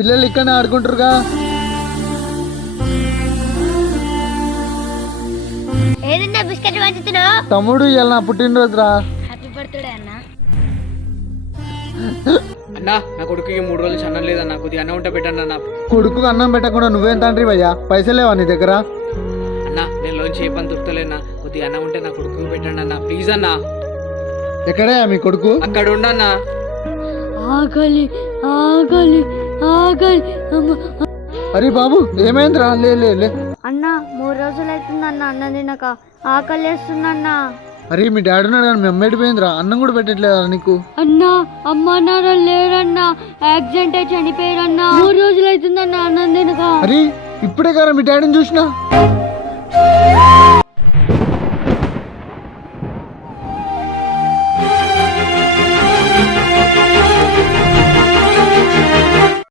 పిల్లలు ఇక్కడనే ఆడుకుంటారుగా. ఏదన్నా బిస్కెట్ పంచుతున్నావు? తమ్ముడు ఇవాళ నా పుట్టినరోజురా. హ్యాపీ బర్త్డే అన్న. అన్నా నా కొడుకుకి 3 రోజులు అన్నం లేదన్నా, కొద్దిగా అన్నం ఉంటే పెట్టండి అన్న. కొడుకు అన్నం పెట్టకుండా నువ్వేం తండ్రి భయ్యా? పైసలు లేవా నీ దగ్గర? అన్నా నేను లోంచి ఏ పని దొరుకుతలేనా, కొద్దిగా అన్నం ఉంటే నా కొడుకు పెట్టండి అన్న ప్లీజ్ అన్నా. ఎక్కడే మీ కొడుకు? అక్కడ ఉండన్నా. ఆకలి ఆకలి ఆకలి. అరే బాబు ఏమైందిరా? లే లే లే. అన్న 3 రోజులు అవుతుందన్న అన్నం తినక, ఆకలి వేస్తుందన్నా. అరే మీ డాడీ ఉన్నాడు కానీ మీ అమ్మ ఎడిపోయిందిరా, అన్నం కూడా పెట్టట్లేదా నీకు? అన్నా అమ్మ నాన్న లేరన్నా, యాక్సిడెంట్ అయి చనిపోయారన్నా. 3 రోజులు అవుతుందన్న అన్నం తినక. అరే ఇప్పుడే కదా మీ డాడీని చూసినా.